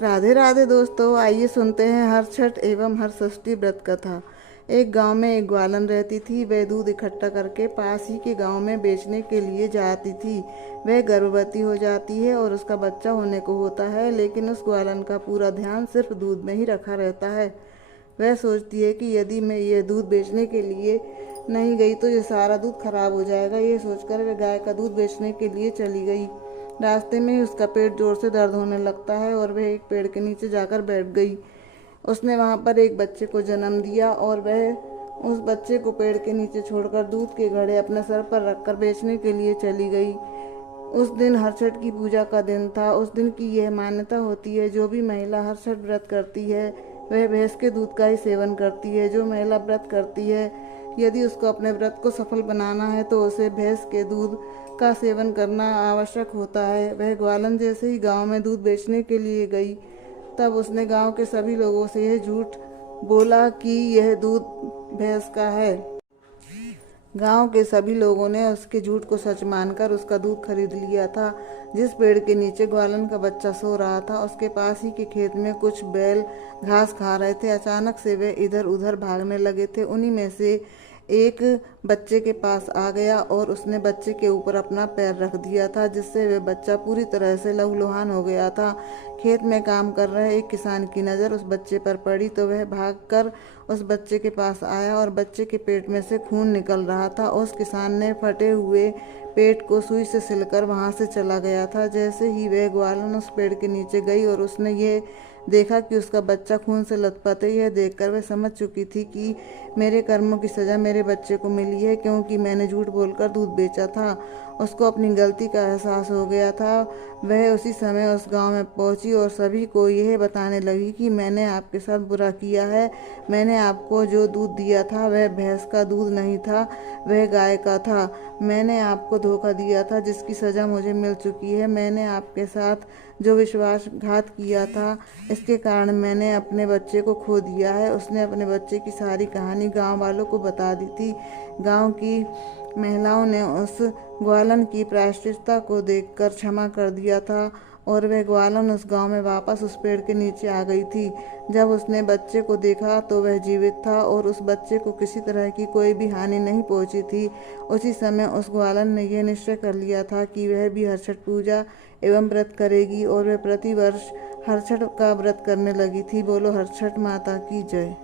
राधे राधे दोस्तों, आइए सुनते हैं हर छठ एवं हर षष्ठी व्रत कथा। एक गांव में एक ग्वालन रहती थी। वह दूध इकट्ठा करके पास ही के गांव में बेचने के लिए जाती थी। वह गर्भवती हो जाती है और उसका बच्चा होने को होता है, लेकिन उस ग्वालन का पूरा ध्यान सिर्फ दूध में ही रखा रहता है। वह सोचती है कि यदि मैं ये दूध बेचने के लिए नहीं गई तो ये सारा दूध खराब हो जाएगा। ये सोचकर वह गाय का दूध बेचने के लिए चली गई। रास्ते में ही उसका पेट जोर से दर्द होने लगता है और वह एक पेड़ के नीचे जाकर बैठ गई। उसने वहां पर एक बच्चे को जन्म दिया और वह उस बच्चे को पेड़ के नीचे छोड़कर दूध के घड़े अपने सर पर रखकर बेचने के लिए चली गई। उस दिन हरछठ की पूजा का दिन था। उस दिन की यह मान्यता होती है, जो भी महिला हरछठ व्रत करती है वह भैंस के दूध का ही सेवन करती है। जो महिला व्रत करती है, यदि उसको अपने व्रत को सफल बनाना है तो उसे भैंस के दूध का सेवन करना आवश्यक होता है। वह ग्वालन जैसे ही गांव में दूध बेचने के लिए गई, तब उसने गांव के सभी लोगों से यह झूठ बोला कि यह दूध भैंस का है। गांव के सभी लोगों ने उसके झूठ को सच मानकर उसका दूध खरीद लिया था। जिस पेड़ के नीचे ग्वालन का बच्चा सो रहा था, उसके पास ही के खेत में कुछ बैल घास खा रहे थे। अचानक से वे इधर उधर भागने लगे थे। उन्हीं में से एक बच्चे के पास आ गया और उसने बच्चे के ऊपर अपना पैर रख दिया था, जिससे वह बच्चा पूरी तरह से लहूलुहान हो गया था। खेत में काम कर रहे एक किसान की नज़र उस बच्चे पर पड़ी तो वह भागकर उस बच्चे के पास आया और बच्चे के पेट में से खून निकल रहा था। उस किसान ने फटे हुए पेट को सुई से सिलकर वहां से चला गया था। जैसे ही वह ग्वालन उस पेड़ के नीचे गई और उसने ये देखा कि उसका बच्चा खून से लथपथ है, यह देखकर वह समझ चुकी थी कि मेरे कर्मों की सजा मेरे बच्चे को मिली है, क्योंकि मैंने झूठ बोलकर दूध बेचा था। उसको अपनी गलती का एहसास हो गया था। वह उसी समय उस गांव में पहुंची और सभी को यह बताने लगी कि मैंने आपके साथ बुरा किया है। मैंने आपको जो दूध दिया था वह भैंस का दूध नहीं था, वह गाय का था। मैंने आपको धोखा दिया था, जिसकी सजा मुझे मिल चुकी है। मैंने आपके साथ जो विश्वासघात किया था, इसके कारण मैंने अपने बच्चे को खो दिया है। उसने अपने बच्चे की सारी कहानी गांव वालों को बता दी थी। गांव की महिलाओं ने उस ग्वालन की प्रायश्चित्ता को देखकर क्षमा कर दिया था और वह ग्वालन उस गांव में वापस उस पेड़ के नीचे आ गई थी। जब उसने बच्चे को देखा तो वह जीवित था और उस बच्चे को किसी तरह की कोई भी हानि नहीं पहुंची थी। उसी समय उस ग्वालन ने यह निश्चय कर लिया था कि वह भी हरछठ पूजा एवं व्रत करेगी और वह प्रतिवर्ष हरछठ का व्रत करने लगी थी। बोलो हरछठ माता की जय।